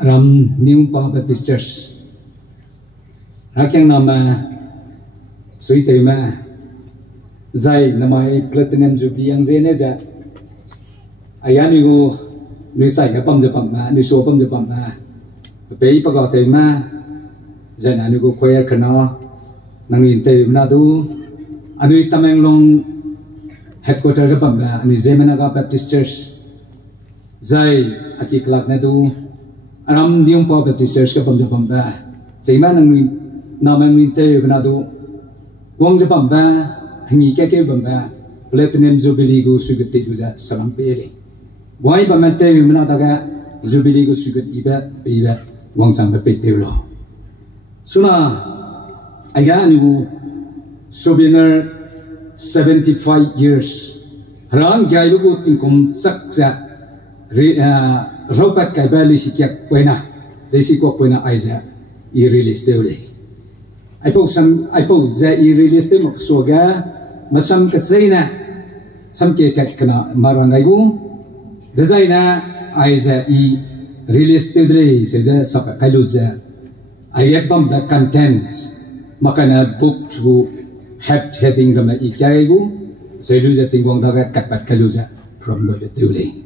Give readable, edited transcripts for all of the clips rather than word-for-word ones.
Ram New Baptist Church. Rakyang nama Sui Tema Zai namai Platinum Jubilee yang Zeneja Ayani go Nisai Kapam Japam na Nisopam Japam na Pei Pagaw Tema Zan go Choir Kana Nangin Tema tu Anui Tamenglong Headquarter Kapam na Ani Zemenaga Baptist Church Zai Aki Klak na tu Ram New Baptist Church Kapam Japam na Zema Nangin Namang Ninte Venado Wong Japamba, Hangi Kake Bamba, Platinum Jubilee go Sugat Uza Salam Pele. Why Bamate Manadaga, Jubilee go Sugat Iba, Wong Samba Petelo. Suna Ayanu Sobiner 75 years. Ram Gaibu Tinkum Saksa Robert Kaibali Sikiak Buena, Resiko Buena Aiza, I release the I pose that he released them of Soga, Masam Kasena, some cake kana Marangaibu, Designer, Isa e released the day, says a Kaluza. I have bumped the content, Makana book to heading from the Ikaigu, say Luza Tingondaga Kapat Kaluza from the Tuli.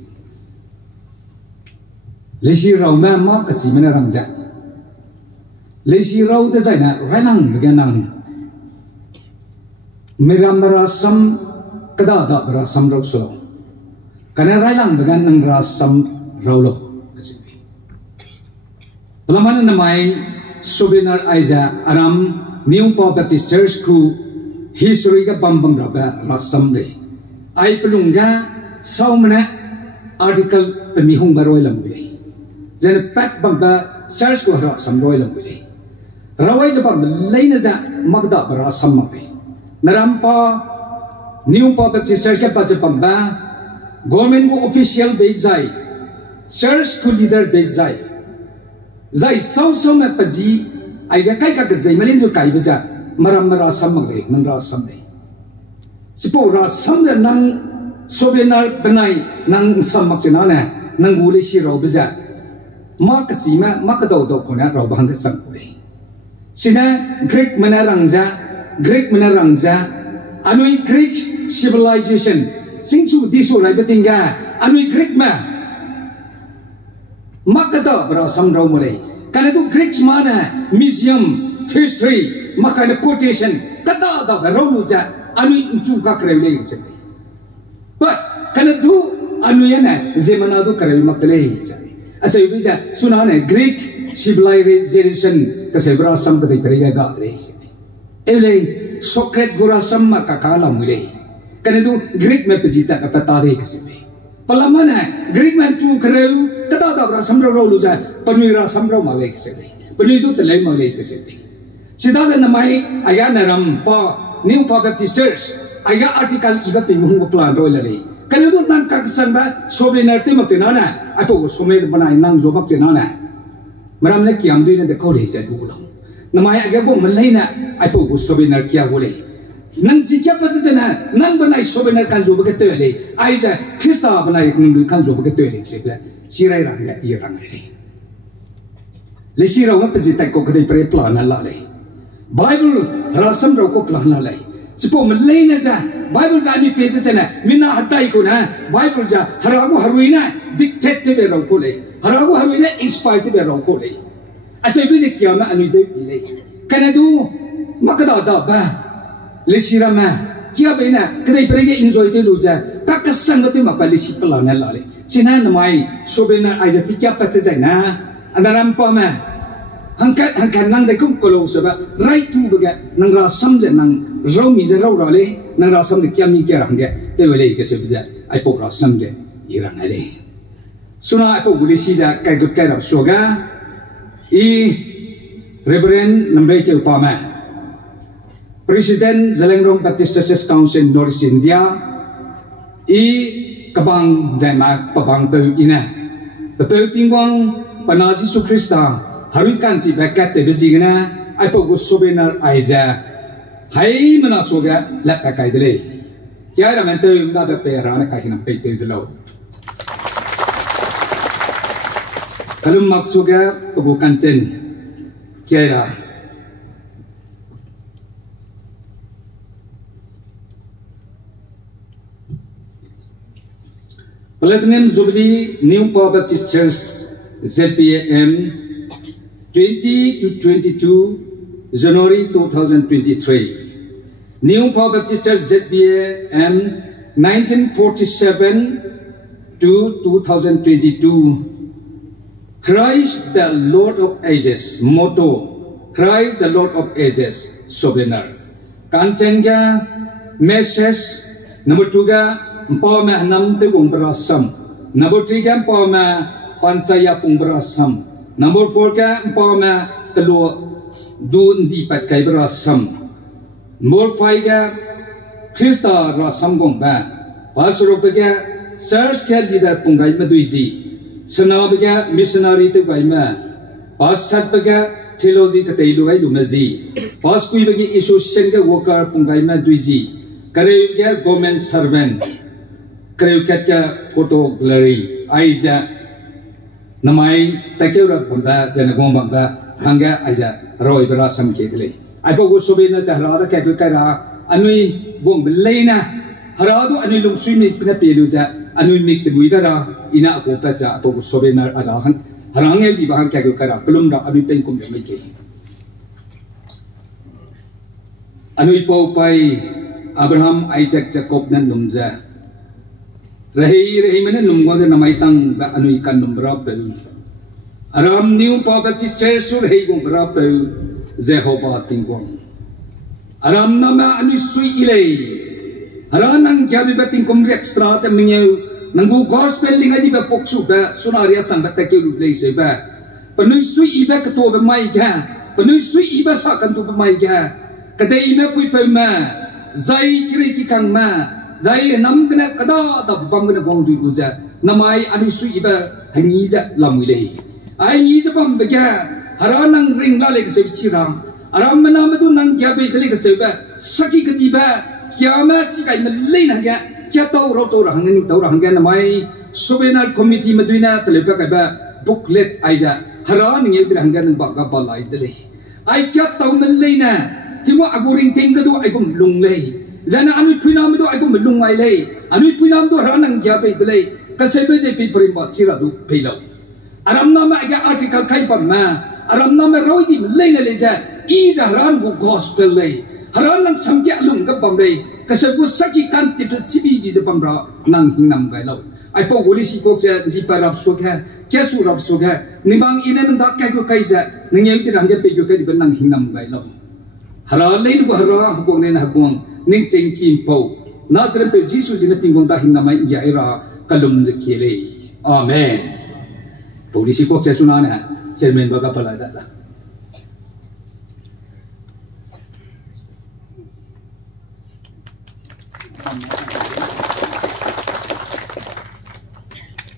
Lishi Rauma Makasimana Rangza. Lesi rau desaina relang beganang miramara sam kadada berasam rau solo karena relang beganang rasam raulo kesini. Pelaman namai Sobinar Aiza Aram New Baptist Church ku history ka bambam raba rasam le. Ai pelungga saumana article pemihung baroi lamule. Jadi pak bangba church ku rasam roi lamule. Rawai Japan lain aja magda berasam makai. Narampa New Baptist Church ke Japan ba government ko official bezai, church ko leader bezai. Zai sau me paji aiga kai ka zai malin jo kai beja maram rasam makai nang rasam dei. Sipo rasam da nang sobenar benai nang samak cina na nang gule shiro beja. Mak kasima mak do kona raw bahang kesang dei. Sina Greek menarangja, anui Greek civilization, singsu disu lai betingga, anui Greek makata berasam rau mulai. Karena itu Greek mana museum, history, makana quotation, kata ada rau luza, anui juga kerja sini. But karena itu anui ana zemanadu kerja maklei sini. Asal itu je sunane Greek civilization kasi berasam ketai perega gadre. Ele Socrates gurasam makakala mulai. Karena itu Greek me pejita kapatare kasi. Palamana Greek man tu kereu kata ada berasam rau luza penuh rasam rau malai kasi. Penuh itu telai malai kasi. Sedada namai ayah naram pa New Baptist Church ayah artikel iba pengung plan rau lari. Karena itu nang kaksan ba sobenar timak jenana atau sobenar banai nang zobak jenana. Maram le kiam duina de kore sa dulang. Namaya agabong malaina ay po sobenar kia gule. Nang sikya patajana nang banay sobenar kanzo bagatele ay sa Krista banay nung kanzo bagatele sibla siray ranga irang ay. Le siraw nga pajitay ko kaday pre plan ala le. Bible rasam raw ko plan ala le. Sipo malaina sa Bible ka ani pete sana mina hatay ko na Bible sa harago haruina dictate be raw ko le. Harago haruina inspire be raw ko le. Asal itu je kiamna anu itu pilih. Karena itu makada ba lesirama kia bena kedai pergi enjoy itu luza. Tak kesan betul maka lesi pelana lale. Cina namai sobena aja tiga pete na anda rampa ma. Angkat nang dekum kalau sebab right tu baga nang rasam je nang rau mi je rau lale nang rasam de kiam mi kia rangge. Tewele ke sebab ai pok rasam je irang ale. Suna ai pok gulisi ja kai gut kai rap soga. Reverend Nambai ke Upama, Presiden Zelengrong Baptist Churches Council North India, Kabang Demak Pabang Teu Ina, Teu Tingwang Panaji Sukrista, Harukan si Bekat Tebezigna, Ipogus Sobenar Aiza, Hai Manasoga, Lapakai Delay. Kiara Mentu, Nada Perana Kahinam Pete de Low. Kalau maksudnya bukan ten kira Platinum Jubilee New Power Baptist Church ZPAM 20 to 22 January 2023. New Power Baptist Church ZPAM 1947 to 2022. Christ the Lord of Ages. Motto: Christ the Lord of Ages. Sobenar. Kantenga message number 2 Empama enam tu pun berasam. Nombor 3 empama pansaya pun berasam. Nombor 4 ka empama telur dun di pakai berasam. Nombor 5 ka Krista rasam gong ba. Pastor ka church ka leader pun gai maduiji. Senau ka missionary tu gai ma. Pasat ka theology ka teilu gai lumazi. Pas kui bagi association ka worker pun gai maduiji. Kareu ka government servant. Kerja kerja foto galeri, aja namai takiurat benda, jangan gom benda, hangga aja roy berasam kedele. Aku gosobina terhadap kerja kerja, anui gom belena, haradu anui lom swimming pernah peluja, anui mik temui kerja, ina aku pesa, aku gosobina ada harangnya di bahan kerja kerja, belum dah anui pengkum yang mikir. Anui paupai Abraham, Isaac, Jacob dan Nomza. Rahi mana nunggu je namai sang ba anu ikan nombrap pel. Aram New Power Baptist Church sur rahi gong berap pel Jehovah tingkong. Aram nama anu sui ilai. Aranang kiabi bating komplek strata mingeu nanggu gospel lingai di ba poksu ba sunaria sang ba takiu play se ba. Penui sui iba ketua bermai ga. Penui sui iba sakan tu bermai ga. Kadai me pui pema. Zai kiri kikang ma. Zai nam kena kada da bam kena gong dui guza namai anu su iba hangi ja lamule ai ni ja bam bega haranang ring la le ke sira aram mana madu nang ja be le ke seba saki ketiba kiama si kai melai na ga kya tau ro to rang ni tau rang ga namai sobenar committee maduina tele ba ka ba booklet ai ja haran ni dir hang ga nang ba ga ba lai dele ai kya tau melai na timo aguring ting ga do ai gum lung le Jana anu pinam itu aku melungai leh, anu pinam itu ranang jabai leh, kasih je pi perimbat siradu pilau. Aram nama aga artikel kai pama, aram nama rawi di leh neleja, ija ran bu gospel leh, haranang samjak lung kebam leh, kasih bu saki kan tipe sibi di depan ra nang hinam gailau. Aipo polisi kokja di parab suka, kesu rab suka, nimbang ina mendak kai ko kaisa, nengyau tirang dia pejo kai di benang hinam gailau. Haral lain bu harah gong nena gong. Ning ceng kim pau na terem pe Jesus ina tinggong dah hinna mai ya era kalum de kele amen polisi kok saya sunana sermen baga pala dah